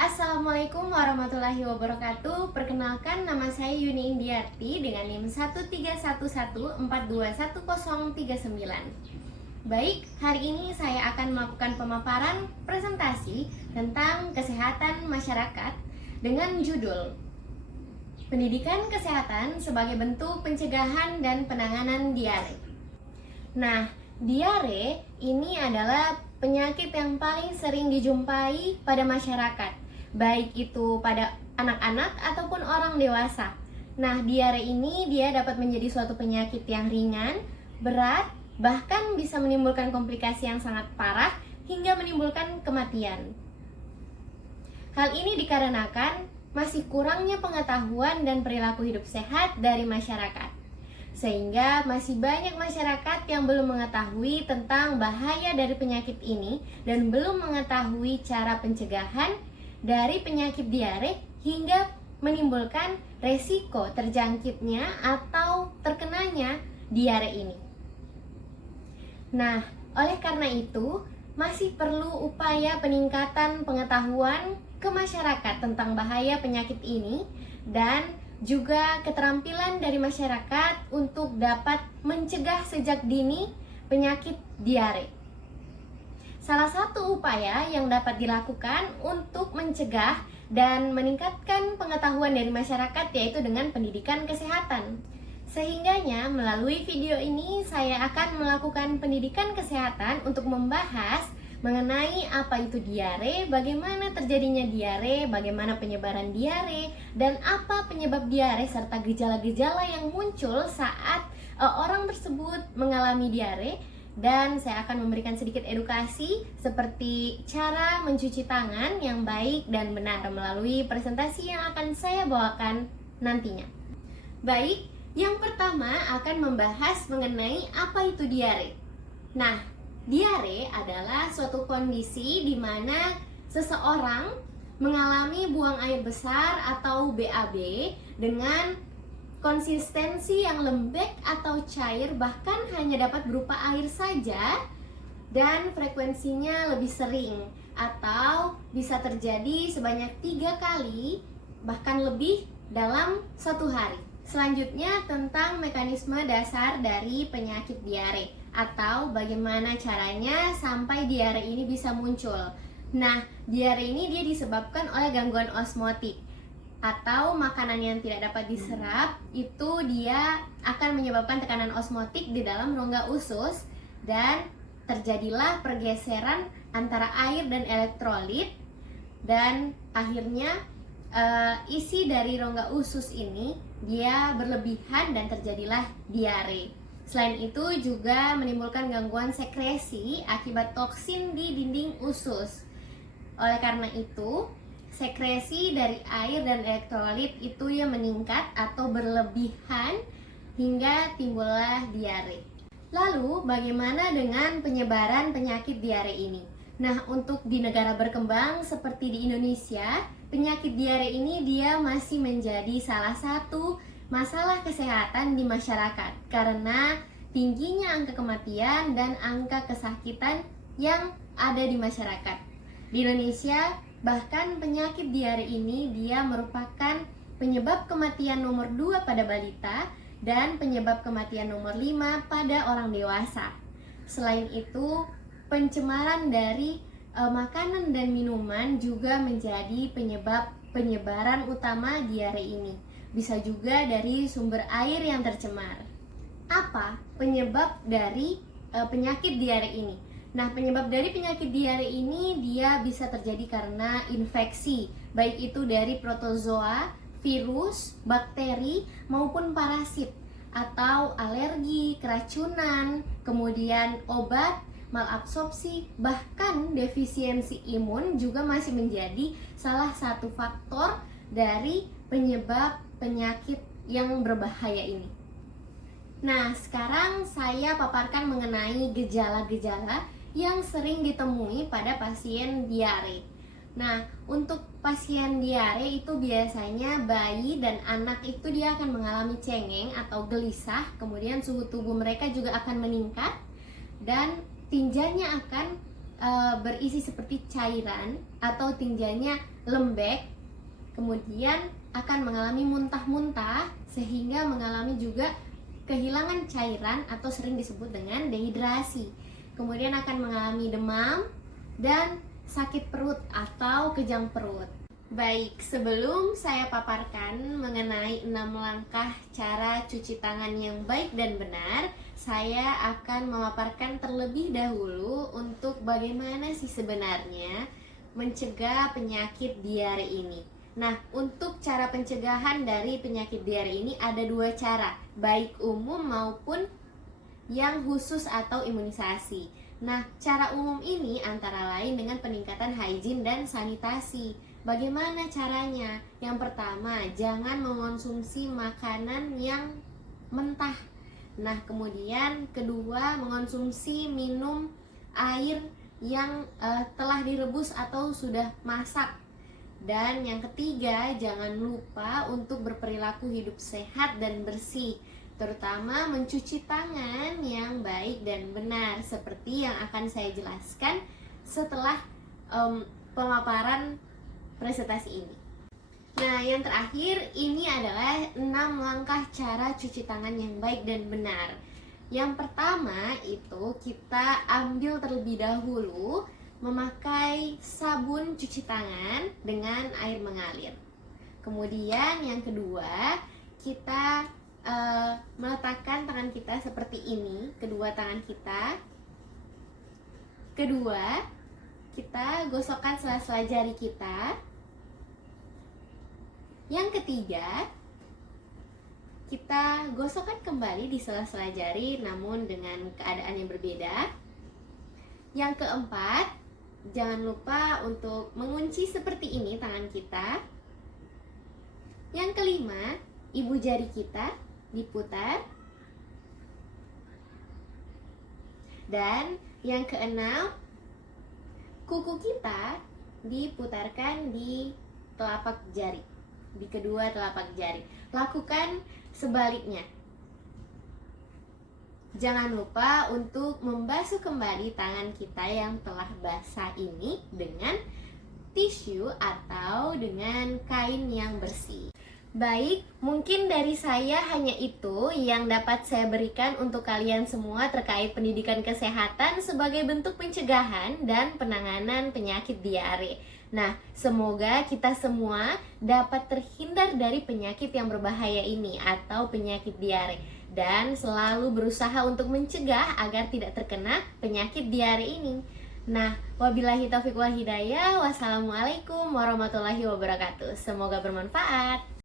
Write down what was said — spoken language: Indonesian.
Assalamualaikum warahmatullahi wabarakatuh. Perkenalkan, nama saya Yuni Indiarti dengan NIM 13114211039. Baik, hari ini saya akan melakukan pemaparan presentasi tentang kesehatan masyarakat dengan judul Pendidikan Kesehatan sebagai bentuk pencegahan dan penanganan diare. Nah, diare ini adalah penyakit yang paling sering dijumpai pada masyarakat, baik itu pada anak-anak ataupun orang dewasa. Nah, diare ini dia dapat menjadi suatu penyakit yang ringan, berat, bahkan bisa menimbulkan komplikasi yang sangat parah hingga menimbulkan kematian. Hal ini dikarenakan masih kurangnya pengetahuan dan perilaku hidup sehat dari masyarakat, sehingga masih banyak masyarakat yang belum mengetahui tentang bahaya dari penyakit ini dan belum mengetahui cara pencegahan dari penyakit diare hingga menimbulkan resiko terjangkitnya atau terkenanya diare ini. Nah, oleh karena itu masih perlu upaya peningkatan pengetahuan ke masyarakat tentang bahaya penyakit ini dan juga keterampilan dari masyarakat untuk dapat mencegah sejak dini penyakit diare. Salah satu upaya yang dapat dilakukan untuk mencegah dan meningkatkan pengetahuan dari masyarakat yaitu dengan pendidikan kesehatan. Sehingganya melalui video ini saya akan melakukan pendidikan kesehatan untuk membahas mengenai apa itu diare, bagaimana terjadinya diare, bagaimana penyebaran diare, dan apa penyebab diare serta gejala-gejala yang muncul saat orang tersebut mengalami diare. Dan saya akan memberikan sedikit edukasi seperti cara mencuci tangan yang baik dan benar melalui presentasi yang akan saya bawakan nantinya. Baik, yang pertama akan membahas mengenai apa itu diare. Nah, diare adalah suatu kondisi di mana seseorang mengalami buang air besar atau BAB dengan konsistensi yang lembek atau cair, bahkan hanya dapat berupa air saja dan frekuensinya lebih sering atau bisa terjadi sebanyak 3 kali bahkan lebih dalam satu hari. Selanjutnya tentang mekanisme dasar dari penyakit diare atau bagaimana caranya sampai diare ini bisa muncul. Nah, diare ini dia disebabkan oleh gangguan osmotik atau makanan yang tidak dapat diserap, itu dia akan menyebabkan tekanan osmotik di dalam rongga usus dan terjadilah pergeseran antara air dan elektrolit dan akhirnya isi dari rongga usus ini dia berlebihan dan terjadilah diare. Selain itu juga menimbulkan gangguan sekresi akibat toksin di dinding usus. Oleh karena itu, sekresi dari air dan elektrolit itu ya meningkat atau berlebihan hingga timbullah diare. Lalu bagaimana dengan penyebaran penyakit diare ini? Nah, untuk di negara berkembang seperti di Indonesia, penyakit diare ini dia masih menjadi salah satu masalah kesehatan di masyarakat karena tingginya angka kematian dan angka kesakitan yang ada di masyarakat. Di Indonesia, bahkan penyakit diare ini dia merupakan penyebab kematian nomor 2 pada balita dan penyebab kematian nomor 5 pada orang dewasa. Selain itu, pencemaran dari makanan dan minuman juga menjadi penyebab penyebaran utama diare ini. Bisa juga dari sumber air yang tercemar. Apa penyebab dari penyakit diare ini? Nah, penyebab dari penyakit diare ini dia bisa terjadi karena infeksi, baik itu dari protozoa, virus, bakteri, maupun parasit, atau alergi, keracunan, kemudian obat, malabsorpsi, bahkan defisiensi imun juga masih menjadi salah satu faktor dari penyebab penyakit yang berbahaya ini. Nah, sekarang saya paparkan mengenai gejala-gejala yang sering ditemui pada pasien diare. Nah, untuk pasien diare itu biasanya bayi dan anak itu dia akan mengalami cengeng atau gelisah, kemudian suhu tubuh mereka juga akan meningkat dan tinjanya akan berisi seperti cairan atau tinjanya lembek, kemudian akan mengalami muntah-muntah sehingga mengalami juga kehilangan cairan atau sering disebut dengan dehidrasi. Kemudian akan mengalami demam dan sakit perut atau kejang perut. Baik, sebelum saya paparkan mengenai 6 langkah cara cuci tangan yang baik dan benar, saya akan memaparkan terlebih dahulu untuk bagaimana sih sebenarnya mencegah penyakit diare ini. Nah, untuk cara pencegahan dari penyakit diare ini ada 2 cara, baik umum maupun yang khusus atau imunisasi. Nah, cara umum ini antara lain dengan peningkatan hygiene dan sanitasi. Bagaimana caranya? Yang pertama, jangan mengonsumsi makanan yang mentah. Nah, kemudian kedua, mengonsumsi minum air yang telah direbus atau sudah masak. Dan yang ketiga, jangan lupa untuk berperilaku hidup sehat dan bersih, terutama mencuci tangan yang baik dan benar, seperti yang akan saya jelaskan setelah pemaparan presentasi ini. Nah, yang terakhir ini adalah 6 langkah cara cuci tangan yang baik dan benar. Yang pertama itu kita ambil terlebih dahulu memakai sabun cuci tangan dengan air mengalir. Kemudian yang kedua, kita meletakkan tangan kita seperti ini, kedua tangan kita. Kedua, kita gosokkan sela-sela jari kita. Yang ketiga, kita gosokkan kembali di sela-sela jari namun dengan keadaan yang berbeda. Yang keempat, jangan lupa untuk mengunci seperti ini tangan kita. Yang kelima, ibu jari kita diputar. Dan yang keenam, kuku kita diputarkan di telapak jari, di kedua telapak jari. Lakukan sebaliknya. Jangan lupa untuk membasuh kembali tangan kita yang telah basah ini dengan tisu atau dengan kain yang bersih. Baik, mungkin dari saya hanya itu yang dapat saya berikan untuk kalian semua terkait pendidikan kesehatan sebagai bentuk pencegahan dan penanganan penyakit diare. Nah, semoga kita semua dapat terhindar dari penyakit yang berbahaya ini atau penyakit diare dan selalu berusaha untuk mencegah agar tidak terkena penyakit diare ini. Nah, wabillahi taufiq wal hidayah. Wassalamualaikum warahmatullahi wabarakatuh. Semoga bermanfaat.